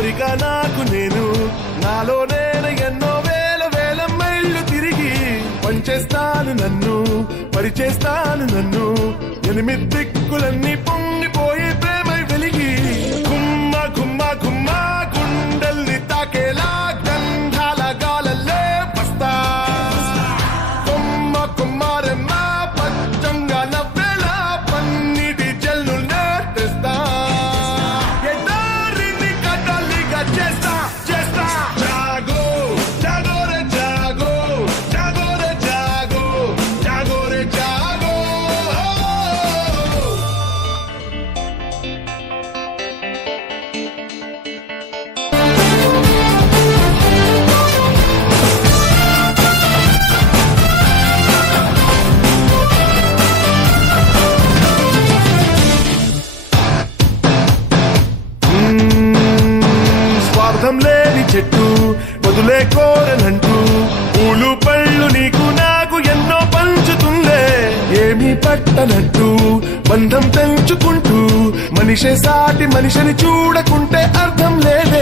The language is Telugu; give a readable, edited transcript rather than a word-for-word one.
దొరిక నాకు నేను నాలో నేను ఎన్నో వేల వేల మైళ్ళు తిరిగి పంచేస్తాను నన్ను పరిచేస్తాను నన్ను ఎనిమిది దిక్కులన్నీ పొంగిపోయే ప్రేమ వెలిగి గుమ్మ గుమ్మ గుమ్మ గుండెల్ని తాకేలా గంధాల గాలల్లే వస్తా కొమ్మ కుమ్మారెమ్మ పచ్చంగా నవ్వేలా పన్నిటి జల్లు నేర్పిస్తా ఎడారిని కదలిగా చేస్తా చేస్తా జాగో జాగో రే జాగో జాగో రే జాగో జాగో రే జాగో స్వార్థం లేని చెట్టు వదులే కోరనంటూ పూలు పళ్ళు నీకు నాకు ఎన్నో పంచుతుందే ఏమీ పట్టనట్టు బంధం పెంచుకుంటూ మనిషే సాటి మనిషిని చూడకుంటే అర్థం లేదే